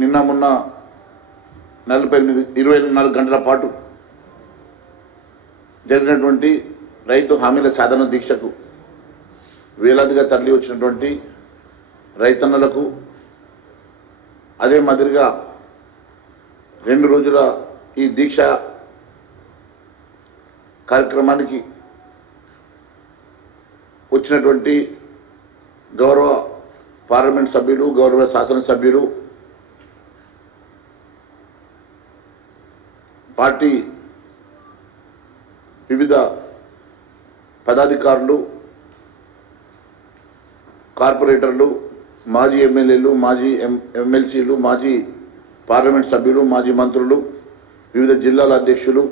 నిన్న మొన్న 24 గంటల పాటు జరిగినటువంటి రైతు హామీల సాధన దీక్షకు వేలాదిగా తరలి వచ్చినటువంటి రైతన్నలకు అదే మాదిరిగా 2 రోజుల ఈ దీక్ష కార్యక్రమానికి వచ్చినటువంటి గౌరవ పార్లమెంట్ సభ్యులు, గౌరవ శాసనసభ్యులు, పార్టీ వివిధ పదాధికారులు, కార్పొరేటర్లు, మాజీ ఎమ్మెల్యేలు, మాజీ ఎమ్మెల్సీలు, మాజీ పార్లమెంట్ సభ్యులు, మాజీ మంత్రులు, వివిధ జిల్లాల అధ్యక్షులు,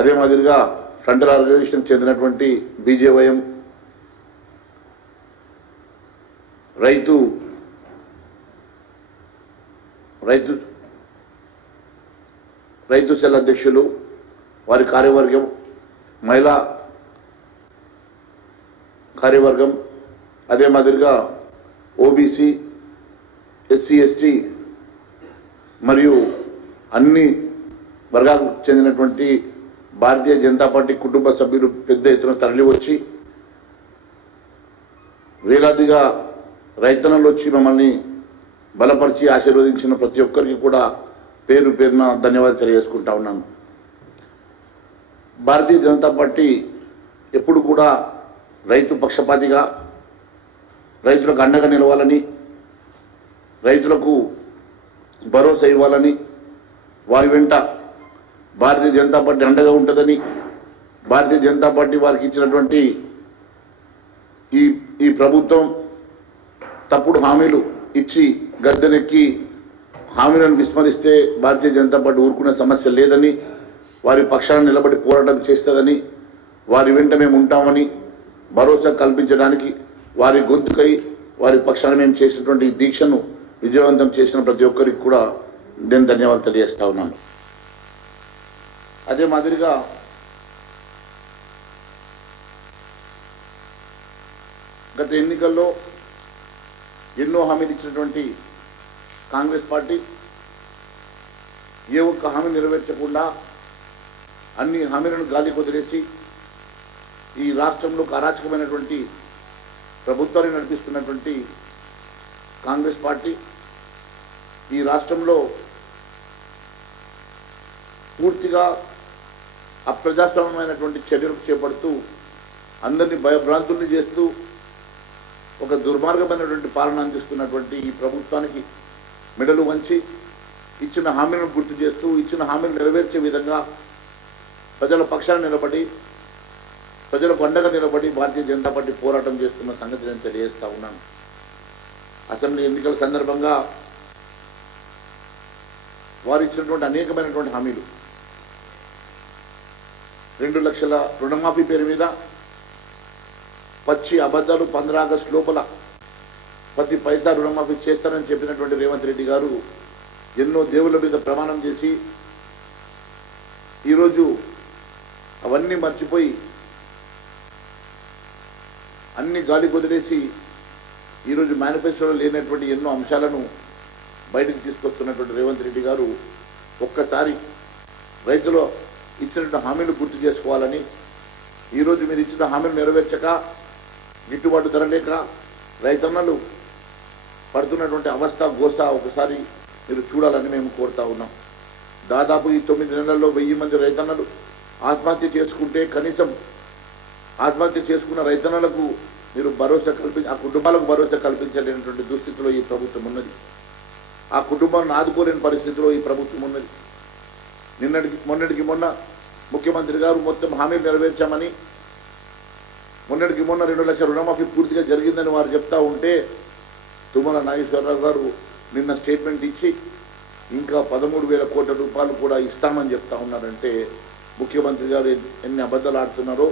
అదే మాదిరిగా ఫ్రంటల్ ఆర్గనైజేషన్ చెందినటువంటి బీజేవైఎం, రైతు సెల్ అధ్యక్షులు, వారి కార్యవర్గం, మహిళా కార్యవర్గం, అదే మాదిరిగా ఓబీసీ, ఎస్సీ, ఎస్టీ మరియు అన్ని వర్గాలకు చెందినటువంటి భారతీయ జనతా పార్టీ కుటుంబ సభ్యులు పెద్ద ఎత్తున తరలి వచ్చి వేలాదిగా రైతన్నలు వచ్చి మమ్మల్ని బలపరిచి ఆశీర్వదించిన ప్రతి ఒక్కరికి కూడా పేరు పేరున ధన్యవాదాలు తెలియజేసుకుంటా ఉన్నాను. భారతీయ జనతా పార్టీ ఎప్పుడు కూడా రైతు పక్షపాతిగా, రైతులకు అండగా నిలవాలని, రైతులకు భరోసా ఇవ్వాలని, వారి వెంట భారతీయ జనతా పార్టీ అండగా ఉంటుందని, భారతీయ జనతా పార్టీ వారికి ఇచ్చినటువంటి ఈ ప్రభుత్వం తప్పుడు హామీలు ఇచ్చి గద్దెనెక్కి హామీలను విస్మరిస్తే భారతీయ జనతా పార్టీ ఊరుకునే సమస్య లేదని, వారి పక్షాన నిలబడి పోరాటం చేస్తుందని, వారి వెంట మేము ఉంటామని భరోసా కల్పించడానికి, వారి గొంతుకై వారి పక్షాన మేము చేసినటువంటి ఈ దీక్షను విజయవంతం చేసిన ప్రతి ఒక్కరికి కూడా నేను ధన్యవాదాలు తెలియజేస్తా ఉన్నాను. అదే మాదిరిగా గత ఎన్నికల్లో ఎన్నో హామీలు ఇచ్చినటువంటి కాంగ్రెస్ పార్టీ ఏ ఒక్క హామీ నెరవేర్చకుండా అన్ని హామీలను గాలికి వదిలేసి ఈ రాష్ట్రంలో అరాచకమైనటువంటి ప్రభుత్వాన్ని నడిపిస్తున్నటువంటి కాంగ్రెస్ పార్టీ ఈ రాష్ట్రంలో పూర్తిగా అప్రజాస్వామ్యమైనటువంటి చర్యలు చేపడుతూ అందరినీ భయభ్రాంతుల్ని చేస్తూ ఒక దుర్మార్గమైనటువంటి పాలన అందిస్తున్నటువంటి ఈ ప్రభుత్వానికి మెడలు వంచి ఇచ్చిన హామీలను గుర్తు చేస్తూ ఇచ్చిన హామీలు నెరవేర్చే విధంగా ప్రజల పక్షాన నిలబడి, ప్రజలకు అండగా నిలబడి భారతీయ జనతా పార్టీ పోరాటం చేస్తున్న సంగతి నేను తెలియజేస్తా ఉన్నాను. అసెంబ్లీ ఎన్నికల సందర్భంగా వారు ఇచ్చినటువంటి అనేకమైనటువంటి హామీలు, 2 లక్షల రుణమాఫీ పేరు మీద పచ్చి అబద్ధాలు, 15 ఆగస్టు లోపల ప్రతి పైసా రుణమాఫీ చేస్తారని చెప్పినటువంటి రేవంత్ రెడ్డి గారు ఎన్నో దేవుళ్ళ మీద ప్రమాణం చేసి ఈరోజు అవన్నీ మర్చిపోయి అన్ని గాలికి వదిలేసి ఈరోజు మేనిఫెస్టోలో లేనటువంటి ఎన్నో అంశాలను బయటకు తీసుకొస్తున్నటువంటి రేవంత్ రెడ్డి గారు ఒక్కసారి రైతులు ఇచ్చినటువంటి హామీలు గుర్తు చేసుకోవాలని, ఈరోజు మీరు ఇచ్చిన హామీలు నెరవేర్చక గిట్టుబాటు ధర లేక రైతన్నలు పడుతున్నటువంటి అవస్థ గోస ఒకసారి మీరు చూడాలని మేము కోరుతా ఉన్నాం. దాదాపు ఈ 9 నెలల్లో 1000 మంది రైతన్నలు ఆత్మహత్య చేసుకుంటే కనీసం ఆత్మహత్య చేసుకున్న రైతన్నలకు మీరు భరోసా ఆ కుటుంబాలకు భరోసా కల్పించలేనటువంటి దుస్థితిలో ఈ ప్రభుత్వం ఉన్నది. ఆ కుటుంబాలను ఆదుకోలేని పరిస్థితిలో ఈ ప్రభుత్వం ఉన్నది. మొన్నటికి మొన్న ముఖ్యమంత్రి గారు మొత్తం హామీలు నెరవేర్చామని, మొన్నటికి మొన్న 2 లక్షల రుణమాఫీ పూర్తిగా జరిగిందని వారు చెప్తా ఉంటే తుమ్మల నాగేశ్వరరావు గారు నిన్న స్టేట్మెంట్ ఇచ్చి ఇంకా 13,000 కోట్ల రూపాయలు కూడా ఇస్తామని చెప్తా ఉన్నారంటే ముఖ్యమంత్రి గారు ఎన్ని అబద్ధాలు ఆడుతున్నారో.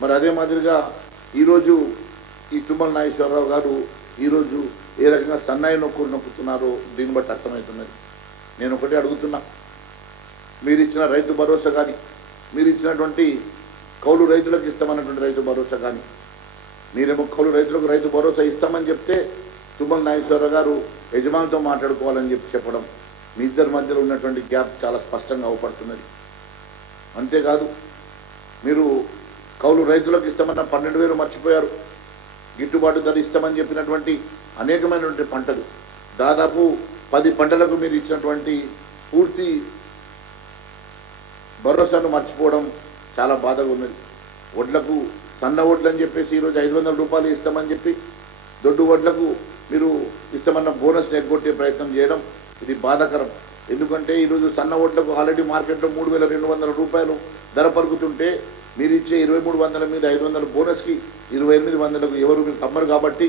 మరి అదే మాదిరిగా ఈరోజు ఈ తుమ్మల నాగేశ్వరరావు గారు ఈరోజు ఏ రకంగా సన్నాయి నొక్కుతున్నారో దీన్ని బట్టి అర్థమవుతున్నది. నేను ఒకటే అడుగుతున్నా, మీరు ఇచ్చిన రైతు భరోసా కానీ, మీరు ఇచ్చినటువంటి కౌలు రైతులకు ఇస్తామన్నటువంటి రైతు భరోసా కానీ, మీరేమో కౌలు రైతులకు రైతు భరోసా ఇస్తామని చెప్తే తుమ్మల నాగేశ్వరరావు గారు యజమానితో మాట్లాడుకోవాలని చెప్పడం, మీ ఇద్దరి మధ్యలో ఉన్నటువంటి గ్యాప్ చాలా స్పష్టంగా అవపడుతున్నది. అంతేకాదు, మీరు కౌలు రైతులకు ఇస్తామన్న 12,000 మర్చిపోయారు. గిట్టుబాటు ధర ఇస్తామని చెప్పినటువంటి అనేకమైనటువంటి పంటలు, దాదాపు 10 పంటలకు మీరు ఇచ్చినటువంటి పూర్తి భరోసాను మర్చిపోవడం చాలా బాధగా ఉన్నది. వడ్లకు సన్న వడ్లు అని చెప్పేసి ఈరోజు 500 రూపాయలు ఇస్తామని చెప్పి దొడ్డు వడ్లకు మీరు ఇస్తామన్న బోనస్ని ఎగ్గొట్టే ప్రయత్నం చేయడం ఇది బాధాకరం. ఎందుకంటే ఈరోజు సన్న వడ్లకు ఆల్రెడీ మార్కెట్లో 3,200 రూపాయలు ధర పలుకుతుంటే మీరు ఇచ్చే 2,300 మీద 500 బోనస్కి 2,800కు ఎవరు మీరు కమ్మరు కాబట్టి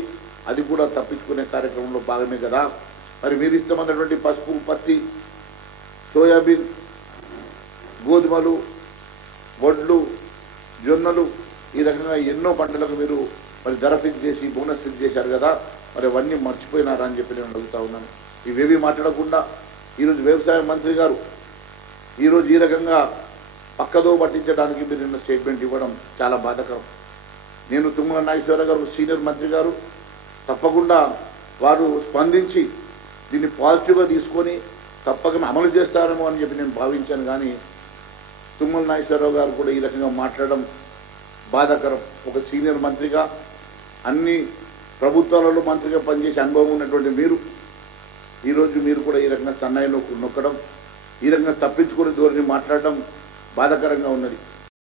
అది కూడా తప్పించుకునే కార్యక్రమంలో భాగమే కదా. మరి మీరు ఇస్తామన్నటువంటి పసుపు, పత్తి, సోయాబీన్, గోధుమలు, వడ్లు, జొన్నలు, ఈ రకంగా ఎన్నో పంటలకు మీరు మరి ధర ఫిక్స్ చేసి బోనస్ ఫిక్స్ చేశారు కదా, మరి అవన్నీ మర్చిపోయినారా అని చెప్పి నేను అడుగుతా ఉన్నాను. ఇవేవి మాట్లాడకుండా ఈరోజు వ్యవసాయ మంత్రి గారు ఈరోజు ఈ రకంగా పక్కదో పట్టించడానికి మీరు నిన్న స్టేట్మెంట్ ఇవ్వడం చాలా బాధాకరం. నేను తుమ్మల నాగేశ్వరరావు గారు సీనియర్ మంత్రి గారు తప్పకుండా వారు స్పందించి దీన్ని పాజిటివ్గా తీసుకొని తప్పక అమలు చేస్తారేమో అని చెప్పి నేను భావించాను. కానీ తుమ్మల నాగేశ్వరరావు గారు కూడా ఈ రకంగా మాట్లాడడం బాధాకరం. ఒక సీనియర్ మంత్రిగా అన్ని ప్రభుత్వాలలో మంత్రిగా పనిచేసే అనుభవం ఉన్నటువంటి ఈరోజు మీరు కూడా ఈ రకంగా సన్నాయి నొక్కడం, ఈ రకంగా తప్పించుకునే ధోరణి మాట్లాడడం బాధాకరంగా ఉన్నది.